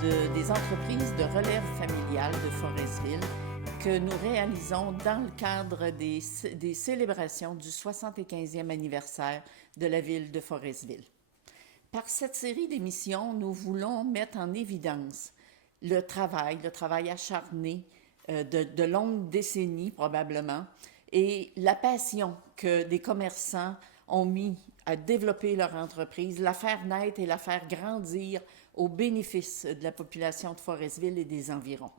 des entreprises de relève familiale de Forestville que nous réalisons dans le cadre des célébrations du 75e anniversaire de la ville de Forestville. Par cette série d'émissions, nous voulons mettre en évidence le travail acharné de longues décennies probablement, et la passion que des commerçants ont mis à développer leur entreprise, la faire naître et la faire grandir au bénéfice de la population de Forestville et des environs.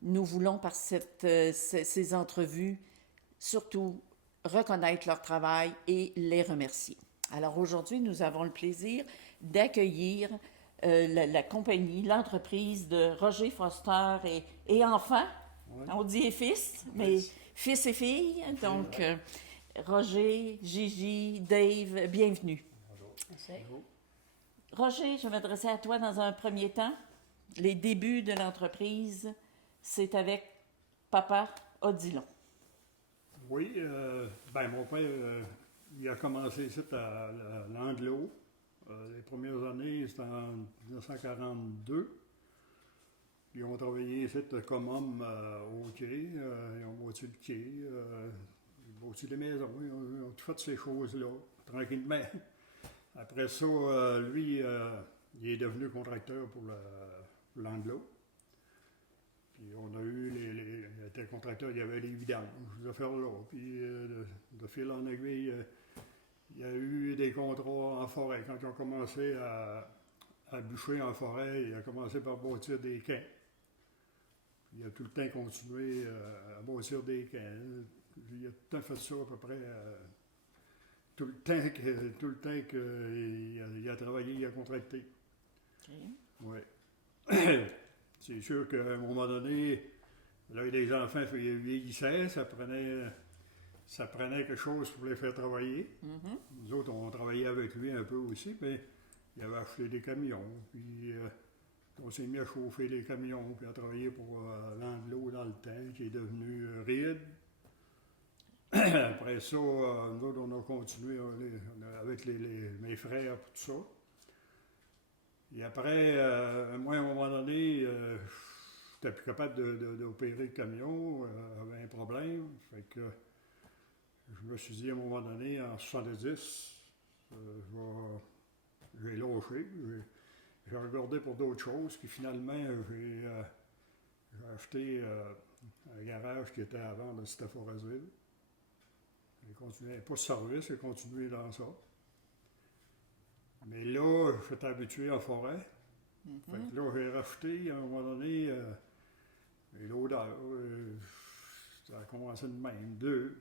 Nous voulons par ces entrevues surtout reconnaître leur travail et les remercier. Alors aujourd'hui, nous avons le plaisir d'accueillir la compagnie, l'entreprise de Roger Foster et enfants. Oui. On dit et fils, mais fils et filles. Donc, Roger, Gigi, Dave, bienvenue. Bonjour. Roger, je vais m'adresser à toi dans un premier temps. Les débuts de l'entreprise, c'est avec Papa Odilon. Oui, mon père, il a commencé ici à l'Anglo. Les premières années, c'était en 1942. Ils ont travaillé ici comme homme au quai. Ils ont bâti le quai, ils ont bâti les maisons. Ils ont tout fait ces choses-là, tranquillement. Après ça, lui, il est devenu contracteur pour l'Anglo. Puis on a eu il était contracteur, il y avait les vidanges, des affaires-là. Puis de fil en aiguille, il y a eu des contrats en forêt. Quand ils ont commencé à bûcher en forêt, il a commencé par bâtir des camps. Puis il a tout le temps continué à bâtir des camps. Il a tout le temps fait ça à peu près tout le temps qu'il a travaillé, il a contracté. OK. Oui. C'est sûr qu'à un moment donné, là, les enfants vieillissaient, ça prenait quelque chose pour les faire travailler. Mm-hmm. Nous autres, on travaillait avec lui un peu aussi, mais il avait acheté des camions, puis on s'est mis à chauffer les camions, puis à travailler pour l'Anglo dans le temps, qui est devenu RID. Après ça, nous autres, on a continué avec mes frères, tout ça. Et après, moi, à un moment donné, je n'étais plus capable d'opérer le camion, j'avais un problème. Fait que je me suis dit, à un moment donné, en 70, j'ai lâché. J'ai regardé pour d'autres choses, puis finalement, j'ai acheté un garage qui était avant de Cité Forestville. J'ai continué, pas de service, j'ai continué dans ça. Mais là, j'étais habitué en forêt. Mm-hmm. Fait que là, j'ai racheté, à un moment donné, l'odeur. Ça a commencé de même, 2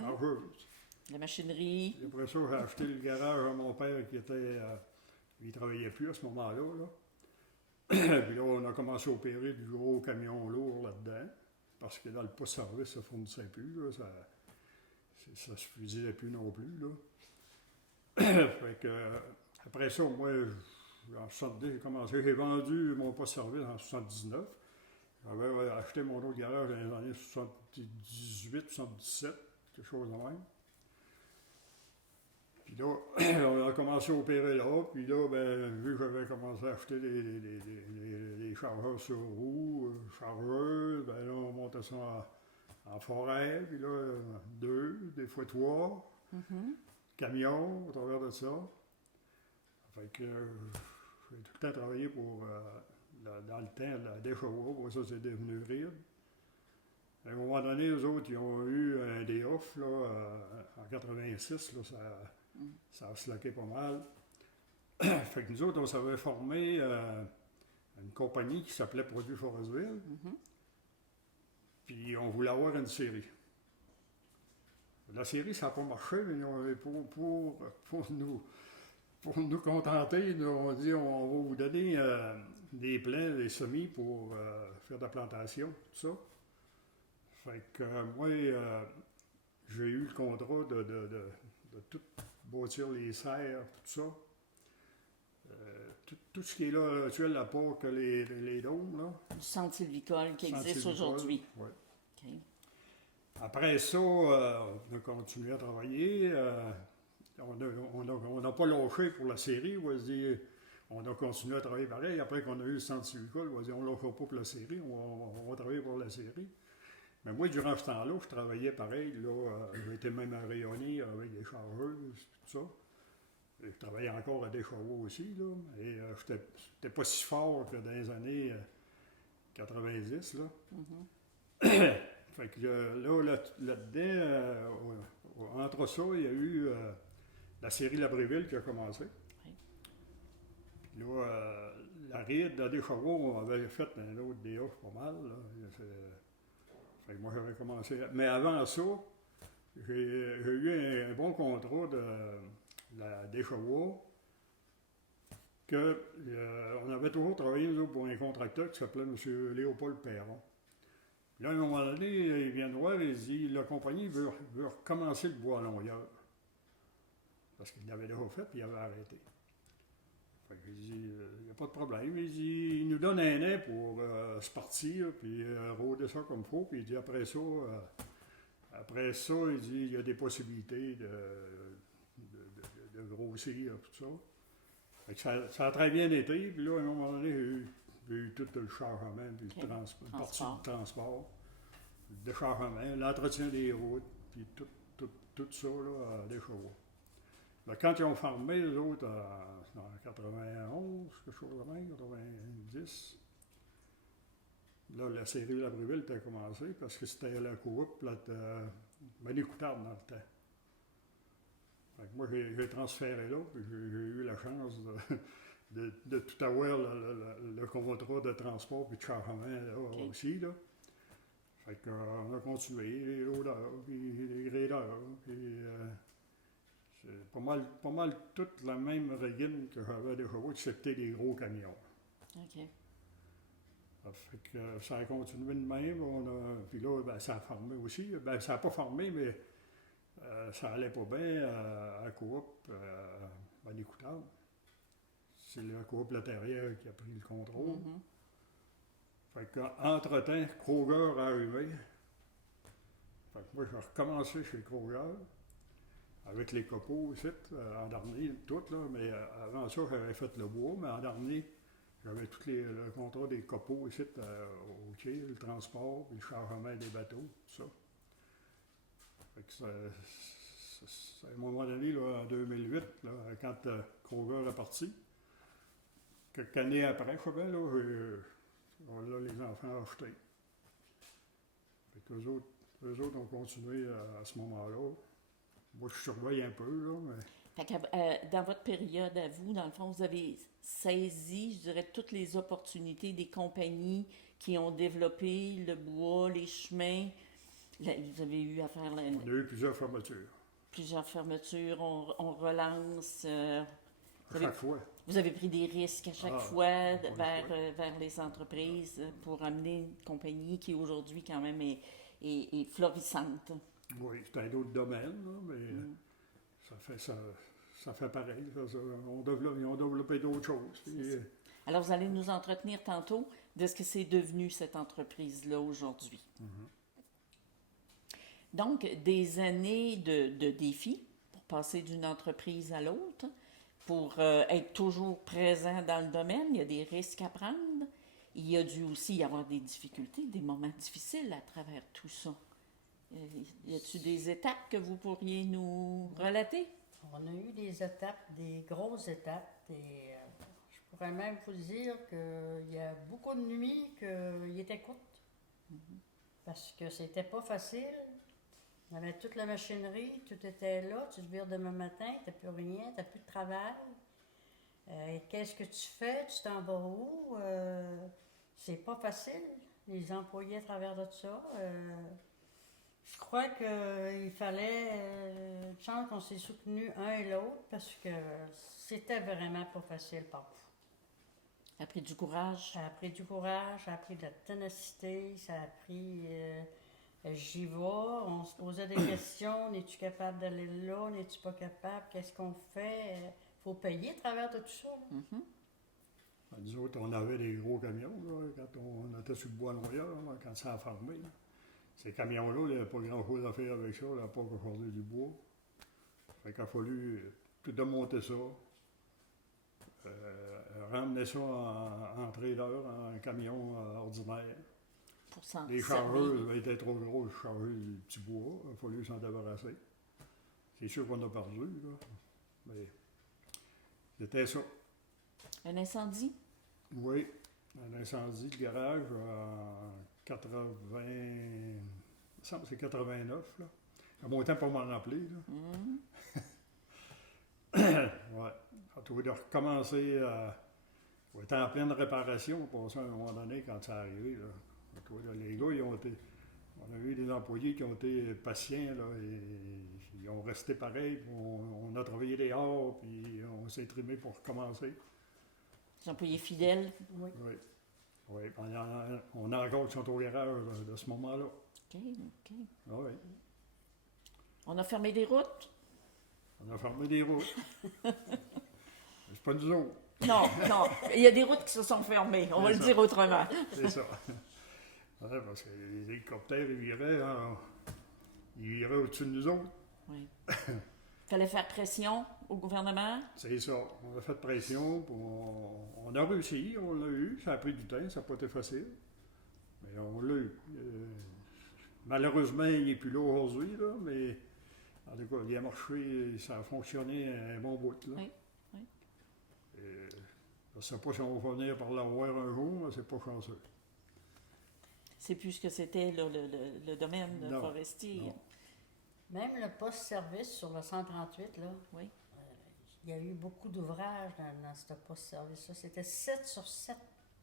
chargeuses. La machinerie. Et après ça, j'ai acheté le garage à mon père qui était... il ne travaillait plus à ce moment-là. Là. Puis là, on a commencé à opérer du gros camion lourd là-dedans. Parce que dans le post-service, ça ne fournissait plus. Là, ça ne suffisait plus non plus. Là. Fait que, après ça, moi, en 70, j'ai vendu mon post-service en 79. J'avais acheté mon autre garage dans les années 78, 77, quelque chose de même. Puis là, on a commencé à opérer là. Puis là, vu que j'avais commencé à acheter les chargeurs sur roues, chargeurs, là, on montait ça en forêt. Puis là, 2, des fois 3. Mm-hmm. Camion, au travers de ça. Fait que j'ai tout le temps travaillé pour, dans le temps, la Deschaurois, pour ça c'est devenu RID. À un moment donné, eux autres, ils ont eu un day off, là, en 86, là, ça a slacké pas mal. Fait que nous autres, on s'avait formé une compagnie qui s'appelait Produits Forestville. Mm-hmm. Puis on voulait avoir une série. La série, ça n'a pas marché, mais pour nous contenter, on dit on va vous donner des plants, des semis pour faire de la plantation, tout ça. Fait que moi, j'ai eu le contrat de tout bâtir les serres, tout ça. Tout ce qui est là actuel, à part que les dômes, là. Du centre sylvicole qui existe aujourd'hui. Oui. Okay. Après ça, on a continué à travailler. On n'a pas lâché pour la série. On a continué à travailler pareil. Après qu'on a eu le centre silvicole, on a dit on ne lâchera pas pour la série, on va travailler pour la série. Mais moi, durant ce temps-là, je travaillais pareil. J'étais même à rayonner avec des chargeuses, tout ça. Et je travaillais encore à Deschambault aussi, là. Et j'étais pas si fort que dans les années 90, là. Fait que là-dedans, entre ça, il y a eu la série Labréville qui a commencé. Oui. Puis là, la ride à Deschambault, on avait fait un autre DA pas mal, là. Fait que moi, j'avais commencé. Mais avant ça, j'ai eu un bon contrat de la Deschambault on avait toujours travaillé nous, pour un contracteur qui s'appelait M. Léopold Perron. Là, à un moment donné, il vient de voir et il dit la compagnie veut recommencer le bois à longueur. Parce qu'il l'avait déjà fait et il avait arrêté. Fait que j'ai dit il n'y a pas de problème. Il dit il nous donne un an pour se partir puis rôder ça comme il faut. Puis il dit après ça, il dit il y a des possibilités de grossir tout ça. Fait que ça a très bien été. Puis là, à un moment donné, j'ai eu tout le chargement, puis une partie du transport, le déchargement, l'entretien des routes, puis tout ça là, à Deschambault. Là, quand ils ont fermé, les autres, en 91, quelque chose de même, 90, là, la série Labréville était commencée parce que c'était la coop, Mané Coutard dans le temps. Fait que moi, j'ai transféré là, puis j'ai eu la chance de tout avoir le contrat de transport puis de chargement là, aussi. Là. Fait qu'on a continué, les loaders, puis les graders, puis c'est pas mal toute la même régime que j'avais déjà, excepté les gros camions. OK. Fait que ça a continué de même, puis là, ben, ça a formé aussi. Ben, ça n'a pas formé, mais ça allait pas bien à la coop, à l'écoutable. C'est la coop La Terrière qui a pris le contrôle. Fait qu'entre-temps, Kroger a arrivé. Fait que moi, j'ai recommencé chez Kroger, avec les copeaux ici, en dernier, tout, là. Mais avant ça, j'avais fait le bois, mais en dernier, j'avais tout le contrat des copeaux ici, au quai, le transport, puis le chargement des bateaux, tout ça. Fait que à un moment donné, là, en 2008, là, quand Kroger est parti, quelques années après, je sais bien, là, les enfants ont acheté. Fait que eux autres ont continué à ce moment-là. Moi, je surveille un peu, là, mais... Fait que, dans votre période à vous, dans le fond, vous avez saisi, je dirais, toutes les opportunités des compagnies qui ont développé le bois, les chemins. Vous avez eu à faire... On a eu plusieurs fermetures. Plusieurs fermetures, on relance... chaque fois. Vous avez pris des risques à chaque fois vers les entreprises pour amener une compagnie qui aujourd'hui quand même est florissante. Oui, c'est un autre domaine, là, mais ça fait pareil. Ils ont développé d'autres choses. Puis, alors, vous allez nous entretenir tantôt de ce que c'est devenu cette entreprise-là aujourd'hui. Donc, des années de défis pour passer d'une entreprise à l'autre, pour être toujours présent dans le domaine. Il y a des risques à prendre. Il y a dû aussi y avoir des difficultés, des moments difficiles à travers tout ça. Y a-t-il des étapes que vous pourriez nous relater? On a eu des étapes, des grosses étapes. Je pourrais même vous dire qu'il y a beaucoup de nuits qui étaient courtes. Parce que c'était pas facile. On avait toute la machinerie, tout était là. Tu te vires demain matin, tu n'as plus rien, tu n'as plus de travail. Qu'est-ce que tu fais? Tu t'en vas où? C'est pas facile, les employés à travers de ça. Je crois qu'il fallait une chance qu'on s'est soutenus un et l'autre parce que c'était vraiment pas facile parfois. Ça a pris du courage. Ça a pris du courage, ça a pris de la ténacité, ça a pris... j'y vais, on se posait des questions, es-tu capable d'aller là, n'es-tu pas capable, qu'est-ce qu'on fait? Il faut payer à travers de tout ça. Nous autres, on avait des gros camions, là, quand on était sur le bois longueur, quand ça a fermé. Là. Ces camions-là, il n'y avait pas grand-chose à faire avec ça, il n'y avait pas qu'à changer du bois. Fait qu'il a fallu tout démonter ça, ramener ça en trailer, en camion ordinaire. Pour s'en Les servir. chargeurs étaient trop gros, je chargeais le petit bois, il a fallu s'en débarrasser. C'est sûr qu'on a perdu, là. Mais c'était ça. Un incendie? Oui, un incendie de garage en 80. Il me semble que c'est 89, là. À mon temps pour m'en rappeler, là. Mhm. Ouais. On trouvait de recommencer à. On était en pleine réparation pour ça à un moment donné quand ça arrivé, là. On trouvait, là, les gars, ils ont été. On a eu des employés qui ont été patients, là, et ils ont resté pareil. Puis on a travaillé dehors, puis on s'est trimé pour recommencer. Les employés fidèles. Oui. Oui. Oui. On a encore qui sont au garage de ce moment-là. OK, OK. Ah oui. On a fermé des routes? On a fermé des routes. C'est pas nous autres, Non, non. Il y a des routes qui se sont fermées. On va C'est le ça. dire autrement. c'est ça. Ouais, parce que les hélicoptères, ils viraient au-dessus de nous autres. Oui. Fallait faire pression au gouvernement. C'est ça. On a fait pression, puis on a réussi, on l'a eu. Ça a pris du temps, ça n'a pas été facile. Mais on l'a eu. Malheureusement, il n'est plus là aujourd'hui, là, mais en tout cas, il a marché, ça a fonctionné un bon bout. Là. Oui, oui. Je ne sais pas si on va venir par là voir un jour, mais c'est pas chanceux. C'est plus ce que c'était là, le domaine Non, forestier. non. Même le poste-service sur le 138, là, Oui. il y a eu beaucoup d'ouvrages dans ce poste-service-là. C'était 7 sur 7.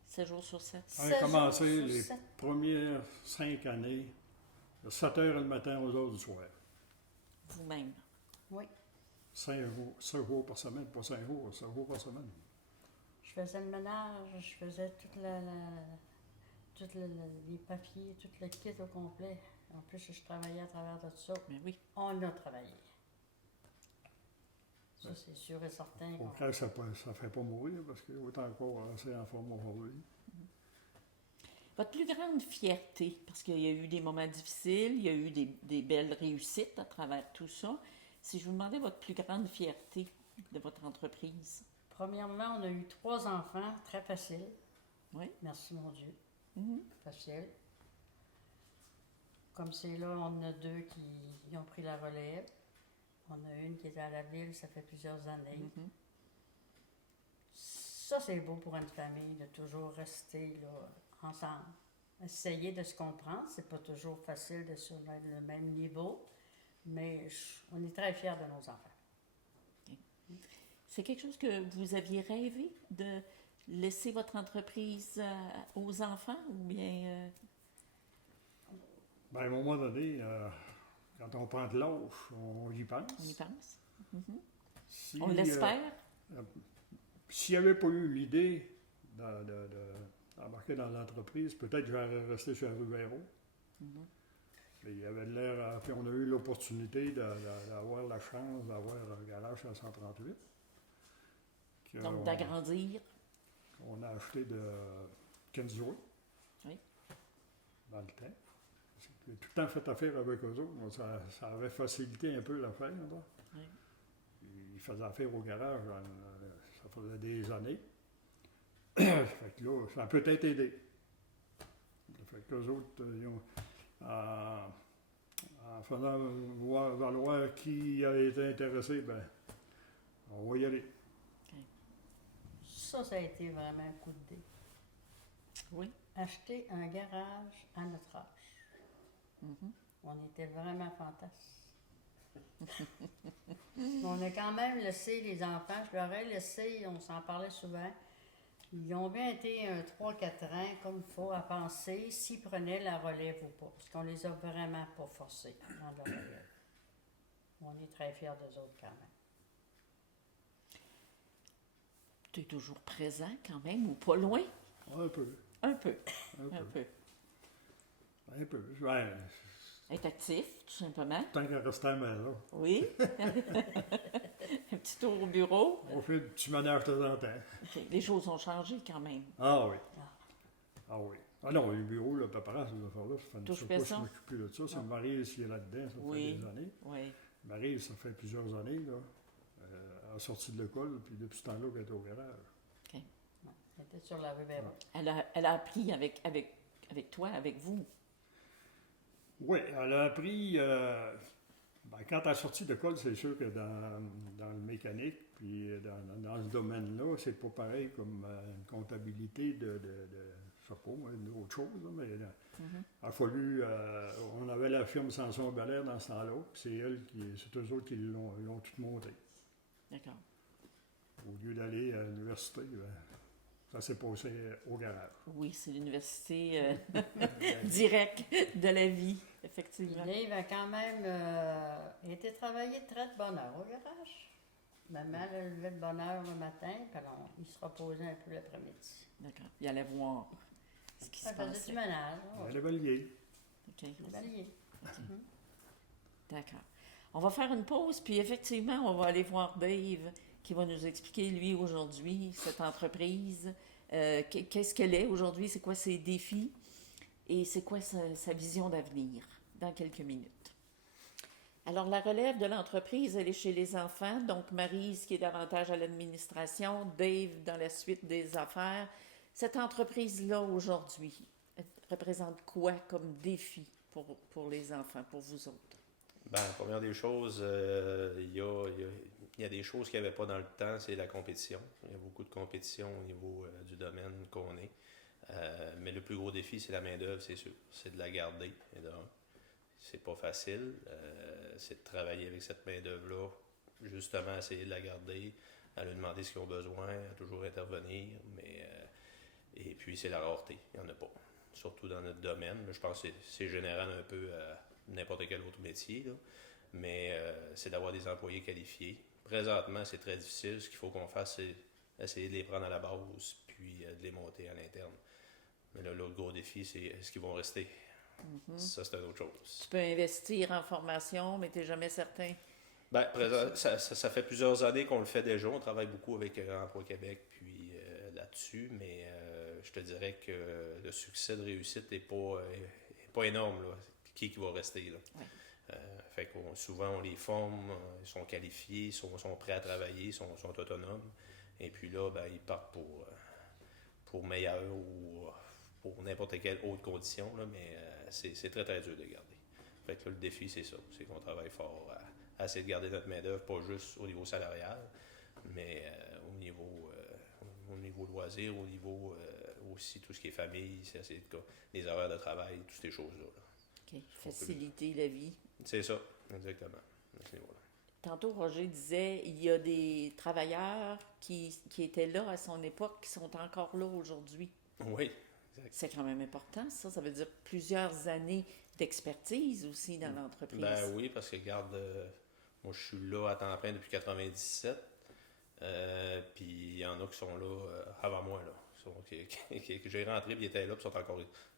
7 jours sur 7. On a commencé 7 jours les sur 7. premières 5 années, de 7 heures le matin aux heures du soir. Vous-même. Oui. 5 jours par semaine, pas 5 jours, 5 jours par semaine. Je faisais le ménage, je faisais les papiers, tout le kit au complet. En plus, je travaillais à travers de ça. Mais oui. On a travaillé. Ça, c'est sûr et certain. Au cas ça ne fait pas mourir, parce qu'il est encore assez en forme aujourd'hui. Votre plus grande fierté, parce qu'il y a eu des moments difficiles, il y a eu des belles réussites à travers tout ça. Si je vous demandais votre plus grande fierté de votre entreprise. Premièrement, on a eu 3 enfants, très facile. Oui. Merci mon Dieu. Mhm. Facile. Comme c'est là, on en a 2 qui ont pris la relève. On a une qui est à la ville, ça fait plusieurs années. Mhm. Ça, c'est beau pour une famille de toujours rester là, ensemble. Essayer de se comprendre, c'est pas toujours facile de sur le même niveau, mais on est très fiers de nos enfants. C'est quelque chose que vous aviez rêvé de laisser votre entreprise aux enfants ou bien Ben, à un moment donné, quand on prend de l'âge, on y pense. on y pense? Mhm. Si, On l'espère? S'il n'y avait pas eu l'idée d'embarquer dans l'entreprise, peut-être que j'aurais resté chez Rubero. Mhm. Mais il y avait l'air, puis on a eu l'opportunité d'avoir la chance d'avoir un garage à 138. Donc d'agrandir. On a acheté de Kenzo. Oui. Dans le temps. J'ai tout le temps fait affaire avec eux autres. Moi, ça avait facilité un peu l'affaire. Là. Oui. Ils faisaient affaire au garage, ça faisait des années. Fait que là, ça a peut-être aidé. Fait que les autres, ils ont, en faisant valoir qui a été intéressé, ben, on va y aller. Ça a été vraiment un coup de dé. Oui. Acheter un garage à notre âge. Mhm. On était vraiment fantasques. On a quand même laissé les enfants, je leur ai laissé, on s'en parlait souvent, ils ont bien été un 3-4 ans comme il faut à penser s'ils prenaient la relève ou pas, parce qu'on les a vraiment pas forcés dans la relève. On est très fiers d'eux autres quand même. Tu es toujours présent quand même ou pas loin? Un peu. Un peu. Un Un peu. peu. Un peu. Ouais, Être actif, tout simplement. tant qu'à rester à la maison. Oui. Un petit tour au bureau. On fait du petit ménage de temps en temps. OK. Les choses ont changé quand même. Ah oui. Ah. Ah oui. Ah non, le bureau, le paparazzi, ces affaires-là, ça fait Touche une fois que je personne. m'occupe plus de ça. C'est Non. Maryse qui est là-dedans, ça Oui. fait des années. Oui. Maryse, ça fait plusieurs années, là. a sorti de l'école, puis depuis ce temps-là, qu'elle est au garage. Ouais, elle était sur la rue Béraud. Elle a appris avec toi, avec vous. Oui, elle a appris. Quand elle est sortie de l'école, c'est sûr que dans le mécanique, puis dans ce domaine-là, c'est pas pareil comme une comptabilité je sais pas, moi, autre chose, là, mais il a fallu. On avait la firme Samson Belair dans ce temps-là, puis c'est eux autres qui l'ont tout monté. D'accord. Au lieu d'aller à l'université, ça s'est passé au garage. Oui, c'est l'université directe de la vie, effectivement. Puis Dave a quand même été travailler très de bonne heure au garage. Maman elle levait de bonne heure le matin, puis alors, il se reposait un peu l'après-midi. D'accord. Il allait voir ce qui se Elle faisait passait. du ménage. Elle est balayer. OK. Le balayer. D'accord. On va faire une pause, puis effectivement, on va aller voir Dave qui va nous expliquer, lui, aujourd'hui, cette entreprise. Qu'est-ce qu'elle est aujourd'hui, c'est quoi ses défis et c'est quoi sa vision d'avenir dans quelques minutes. Alors, la relève de l'entreprise, elle est chez les enfants, donc Maryse qui est davantage à l'administration, Dave dans la suite des affaires. Cette entreprise-là, aujourd'hui, elle représente quoi comme défi pour les enfants, pour vous autres? Ben, la première des choses, il y a des choses qu'il n'y avait pas dans le temps, c'est la compétition. Il y a beaucoup de compétition au niveau du domaine qu'on est. Mais le plus gros défi, c'est la main-d'œuvre, c'est sûr. C'est de la garder. C'est pas facile. C'est de travailler avec cette main-d'œuvre-là, justement, essayer de la garder, à lui demander ce qu'ils ont besoin, à toujours intervenir. Et puis, c'est la rareté. Il n'y en a pas. Surtout dans notre domaine. Je pense que c'est général un peu à n'importe quel autre métier. Là. Mais c'est d'avoir des employés qualifiés. Présentement, c'est très difficile. Ce qu'il faut qu'on fasse, c'est essayer de les prendre à la base, puis de les monter à l'interne. Mais là, l'autre gros défi, c'est est-ce qu'ils vont rester? Ça, c'est une autre chose. Tu peux investir en formation, mais tu n'es jamais certain. Bien, ça fait plusieurs années qu'on le fait déjà. On travaille beaucoup avec Emploi Québec, puis là-dessus, mais je te dirais que le succès de réussite n'est pas énorme. Là. Qui va rester? Là? Ouais. Fait que souvent, on les forme, ils sont qualifiés, sont prêts à travailler, sont autonomes. Et puis là, ben, ils partent pour meilleur ou pour n'importe quelle autre condition, là, mais c'est très, très dur de garder. Fait que là, le défi, c'est ça. C'est qu'on travaille fort à essayer de garder notre main-d'œuvre, pas juste au niveau salarial, mais au niveau loisir, au niveau aussi tout ce qui est famille, c'est essayer les horaires de travail, toutes ces choses-là. Là. OK. Faciliter la vie. C'est ça, exactement, à ce niveau-là. Tantôt, Roger disait il y a des travailleurs qui étaient là à son époque qui sont encore là aujourd'hui. Oui, exact. C'est quand même important, ça. Ça veut dire plusieurs années d'expertise aussi dans l'entreprise. Ben oui, parce que regarde, moi je suis là à temps plein depuis 97. Puis il y en a qui sont là avant moi, là. Que j'ai rentré, puis ils étaient là, puis sont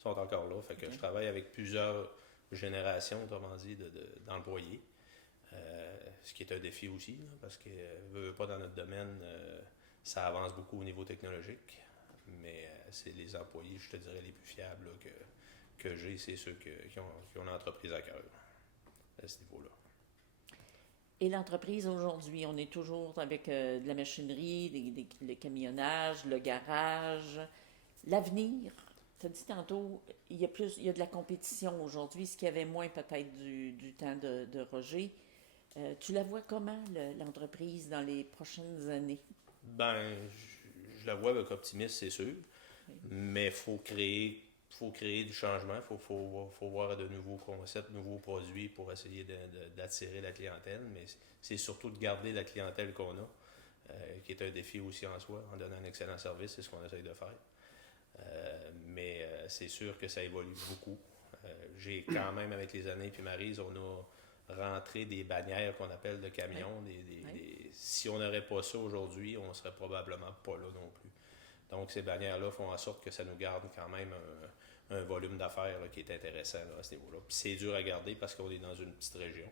encore là. Fait que je travaille avec plusieurs générations, autrement dit, d'employés. Ce qui est un défi aussi, là, parce que pas dans notre domaine, ça avance beaucoup au niveau technologique. Mais c'est les employés, je te dirais, les plus fiables là, que j'ai, c'est ceux qui ont l'entreprise à cœur, à ce niveau-là. Et l'entreprise aujourd'hui, on est toujours avec de la machinerie, le camionnage, le garage. L'avenir, tu as dit tantôt, il y a de la compétition aujourd'hui, ce qu'il y avait moins peut-être du temps de Roger. Tu la vois comment, l'entreprise, dans les prochaines années? Ben, je la vois avec optimisme, c'est sûr. Oui. Mais il faut créer du changement, il faut voir de nouveaux concepts, de nouveaux produits pour essayer d'attirer la clientèle. Mais c'est surtout de garder la clientèle qu'on a, qui est un défi aussi en soi, en donnant un excellent service, c'est ce qu'on essaye de faire. Mais c'est sûr que ça évolue beaucoup. J'ai quand même, avec les années, puis Maryse, on a rentré des bannières qu'on appelle de camions. Oui. Si on n'aurait pas ça aujourd'hui, on ne serait probablement pas là non plus. Donc, ces bannières-là font en sorte que ça nous garde quand même un volume d'affaires là, qui est intéressant là, à ce niveau-là. Puis c'est dur à garder parce qu'on est dans une petite région.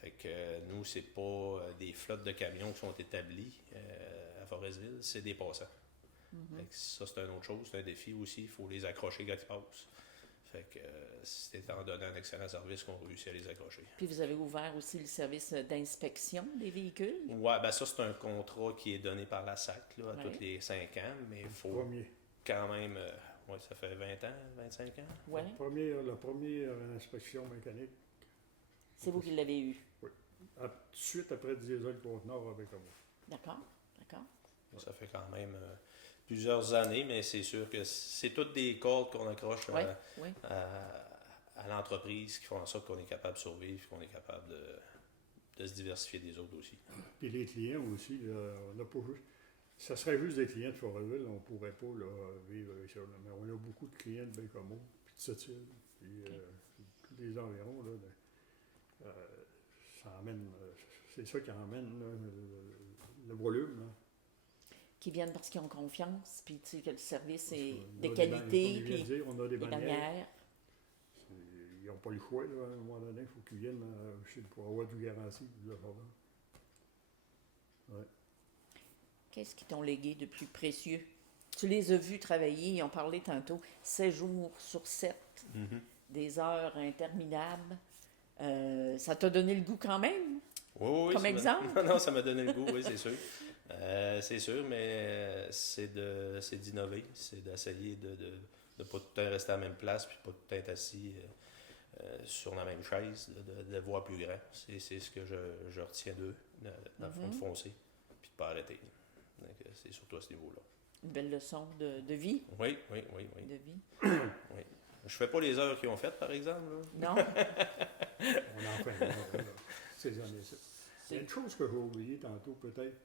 Fait que nous, c'est pas des flottes de camions qui sont établies à Forestville, c'est des passants. Fait que ça, c'est une autre chose, c'est un défi aussi. Il faut les accrocher quand ils passent. Fait que c'est en donnant un excellent service qu'on réussit à les accrocher. Puis vous avez ouvert aussi le service d'inspection des véhicules. Ouais, ben ça, c'est un contrat qui est donné par la SAC là, à Ouais. tous les 5 ans, mais il faut Premier. quand même. Ouais, ça fait 20 ans, 25 ans. Oui. La première inspection mécanique, C'est vous qui l'avez eu. tout de suite après Diesel Côte-Nord avec moi. D'accord. D'accord. Ça fait quand même plusieurs années, mais c'est sûr que c'est toutes des cordes qu'on accroche Oui. Oui. à l'entreprise qui font en sorte qu'on est capable de survivre, qu'on est capable de se diversifier des autres aussi. Puis les clients aussi, là, on n'a pas juste. Ça serait juste des clients de Fortville, on ne pourrait pas là, vivre avec ça. Là. Mais on a beaucoup de clients de Baie-Comeau, puis de Sept-Îles, puis tous les environs. Là, ça emmène, c'est ça qui emmène là, le volume. Là. Qui viennent parce qu'ils ont confiance, puis tu sais que le service Parce est qu'on de a des qualité, comme il vient puis de dire, on a des les bannières. bannières. Ils n'ont pas le choix, là, à un moment donné, il faut qu'ils viennent pour avoir du garantie. Ouais. Qu'est-ce qu'ils t'ont légué de plus précieux? Tu les as vus travailler, ils ont parlé tantôt, 7 jours sur 7, des heures interminables. Ça t'a donné le goût quand même? Oui, Comme exemple? Non, ça m'a donné le goût, oui, c'est sûr. C'est sûr, mais c'est d'innover, c'est d'essayer de ne pas tout le temps rester à la même place, puis pas tout le temps être assis sur la même chaise, de voir plus grand. C'est ce que je retiens d'eux, dans le fond, de foncer, puis de ne pas arrêter. Donc, c'est surtout à ce niveau-là. Une belle leçon de vie. Oui. De vie. Oui. Je fais pas les heures qu'ils ont faites, par exemple. Là. Non? On en fait là, ces années-ci. Il y a une chose que j'ai oubliée tantôt, peut-être.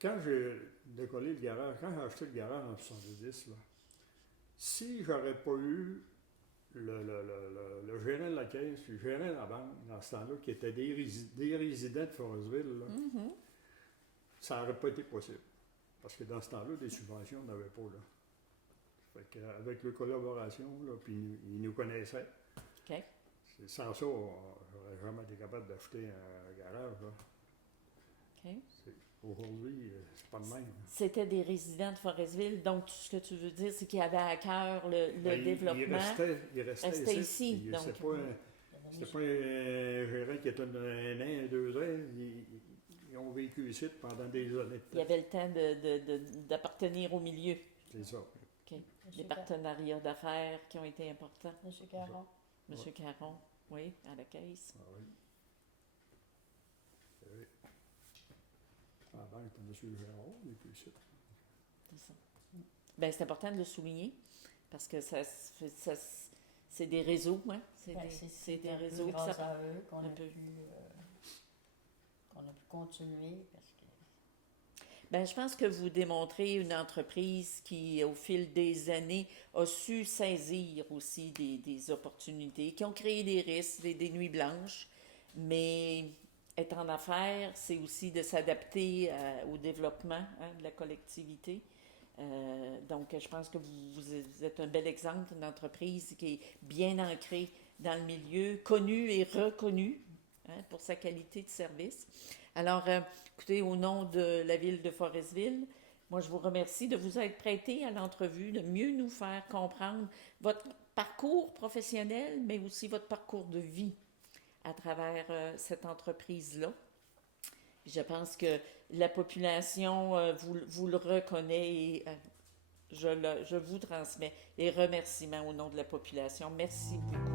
Quand j'ai décollé le garage, quand j'ai acheté le garage en 70, là, si j'aurais pas eu le gérant de la caisse, le gérant de la banque, dans ce temps-là, qui étaient des résidents de Forestville, là, ça n'aurait pas été possible. Parce que dans ce temps-là, des subventions, on n'avait pas. Là. Fait qu'avec leur collaboration, là, puis ils nous connaissaient. OK. Sans ça, j'aurais jamais été capable d'acheter un garage. Là. OK. Aujourd'hui, c'est pas le même. C'était des résidents de Forestville, donc tout ce que tu veux dire, c'est qu'ils avaient à cœur le Ben, développement. Il restait Restait ici. ici, Puis donc. C'était pas un gérant qui était un an, 2 ans. Ils ont vécu ici pendant des années. Il y avait le temps d'appartenir au milieu. C'est ça. OK. Monsieur Des partenariats d'affaires qui ont été importants. Monsieur Caron. Monsieur Caron, oui, à la caisse. Ah oui. Oui. À la banque, M. Gérard, il est ici. C'est ça. Ben, c'est important de le souligner parce que c'est des réseaux, hein? C'est des un peu réseaux. grâce Ça- à eux qu'on un a peu. qu'on a pu continuer parce que Ben, je pense que vous démontrez une entreprise qui, au fil des années, a su saisir aussi des opportunités, qui ont créé des risques, des nuits blanches, mais être en affaires, c'est aussi de s'adapter au développement de la collectivité. Donc, je pense que vous êtes un bel exemple d'une entreprise qui est bien ancrée dans le milieu, connue et reconnue pour sa qualité de service. Alors, écoutez, au nom de la ville de Forestville, moi, je vous remercie de vous être prêté à l'entrevue, de mieux nous faire comprendre votre parcours professionnel, mais aussi votre parcours de vie à travers cette entreprise-là. Je pense que la population vous le reconnaît et je vous transmets les remerciements au nom de la population. Merci beaucoup.